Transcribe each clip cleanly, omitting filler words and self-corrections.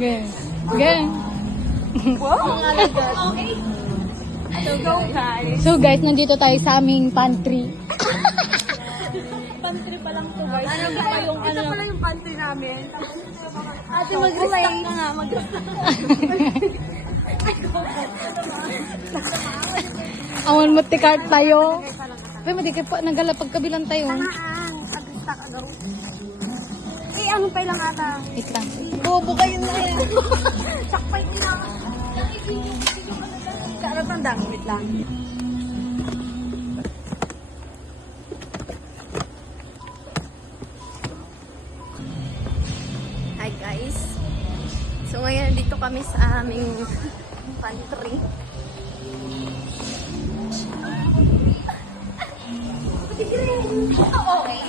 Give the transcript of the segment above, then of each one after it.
Gang. Gang. So guys, nandito tayo sa aming pantry. Pantry pa lang to guys. Ito pala yung pantry namin. Ate, mag-restock ka nga. Awan mo tikart tayo. Pero madigay pa, nagalapag kabilang tayo. Mag-restock agaw. Ano pa lang ata? Wait lang. Bobo kayo na yan. Sakpay nila. Karap ang dangit lang. Hi guys. So ngayon dito kami sa aming pantry. Okay.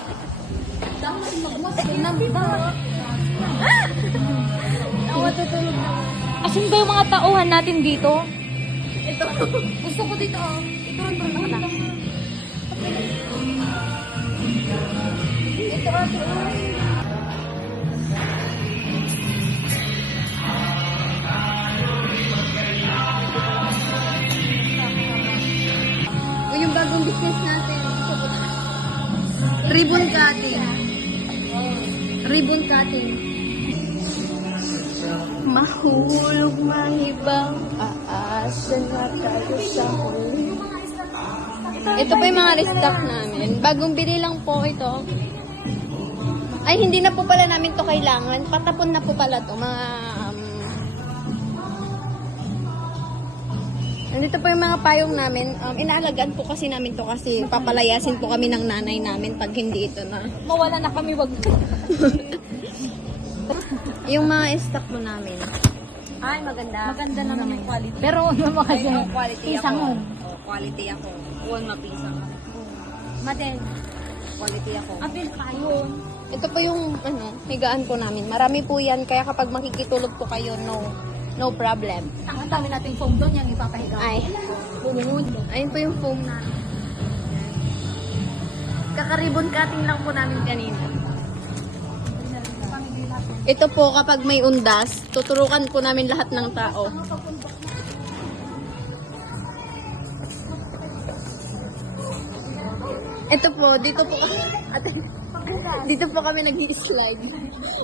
Matutulog na. Asin ba yung mga tauhan natin dito? Ito. Gusto ko dito. Ito rin pa na. Ito ate. O yung bagong business natin. Ribbon cutting. Ribbon cutting. Mahulog mahibang aasa na tayo sa huli. Ito pa yung mga restock namin. Bagong bili lang po ito. Ay, hindi na po pala namin to kailangan. Patapon na po pala to. Mga nandito po yung mga payong namin. Inaalagaan po kasi namin to kasi papalayasin po kami ng nanay namin pag hindi ito na. Mawala na kami, wag. Yung mga stock mo namin. Ay, maganda. Maganda naman yung quality. Pero ano mo kasi? Quality isang ako. on. Oh, quality ako. Uwan mapisang. Maden. Quality ako. Apil kayo. Ito po yung higaan po namin. Marami po yan. Kaya kapag makikitulog po kayo, no problem. Ang dami nating foam doon, yan ipapahiga. Ay. Bumungod. Ayun po yung foam namin. Kakaribon cutting lang po namin kanina. Ito po, kapag may undas, tuturukan po namin lahat ng tao. Ito po, dito po kami nag-i-slide.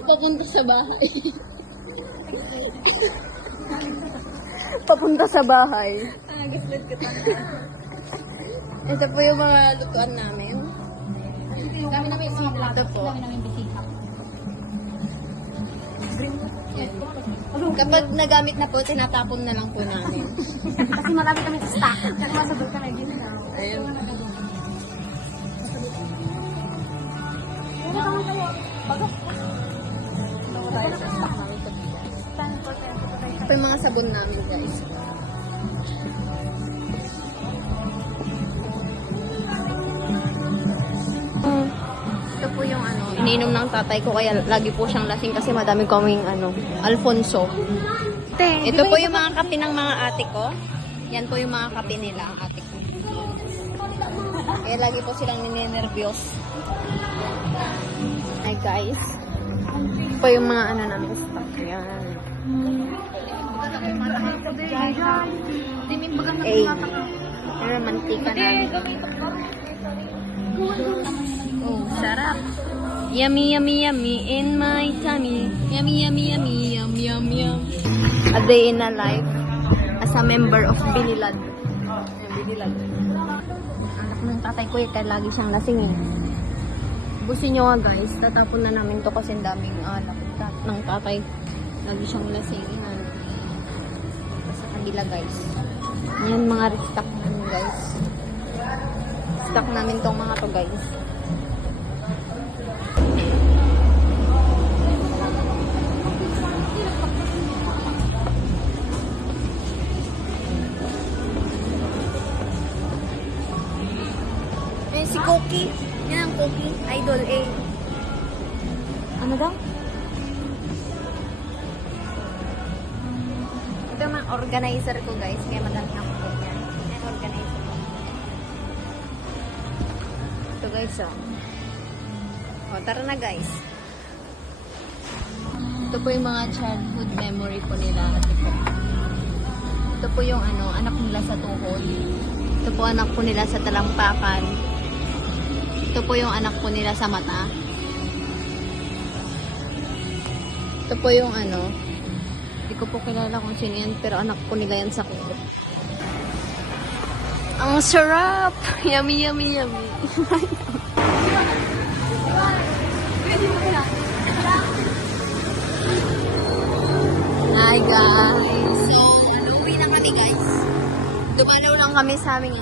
Papunta sa bahay. Papunta sa bahay. Nag-slide ka tayo. Ito po yung mga lutuan namin. Kami namin mga plato Ito po. Kami namin bisita. Kapag nagamit na po, tinatapon na lang po namin. Kasi marami kami sa stock. Kasi masagot kami din na. Ayun. Ito yung mga sabon namin, guys. Ito po yung iniinom ng tatay ko kaya lagi po siyang lasing kasi madami kaming Alfonso. Ito po yung mga kape ng mga ate ko. Yan po yung mga kape nila, ang ate ko. Kaya lagi po silang ninenervyos. Hi guys. Ito po yung mga namin stock. Yan. Ay. Pero mantika namin. Oh, sarap. Yummy, yummy, yummy in my tummy. Yummy, yummy, yummy, yum, yum, yum. A day in a life as a member of Binilad. Binilad. Anak ng tatay ko kaya lagi siyang lasing eh. Busin nyo nga guys, tatapon na namin to kasi ang daming lapit ng tatay. Lagi siyang lasing. Sa kabila guys. Yan mga restock namin guys. Stock namin tong mga to guys. Si Cookie. Yan ang Cookie. Idol A. Ano daw? Ito yung mga organizer ko guys. Kaya madami akong ganyan. Yan organizer ko. Ito guys oh. O tara na guys. Ito po yung mga childhood memory po nila. Ito po yung anak nila sa tuhod. Ito po anak po nila sa talampakan. Ito po yung anak po nila sa mata. Ito po yung hindi ko po kilala kung sino yan, pero anak po nila yan sa kuko. Ang sarap! Yummy, yummy, yummy. Hi guys! So, uwi na kami guys. Dumalaw lang kami sa aming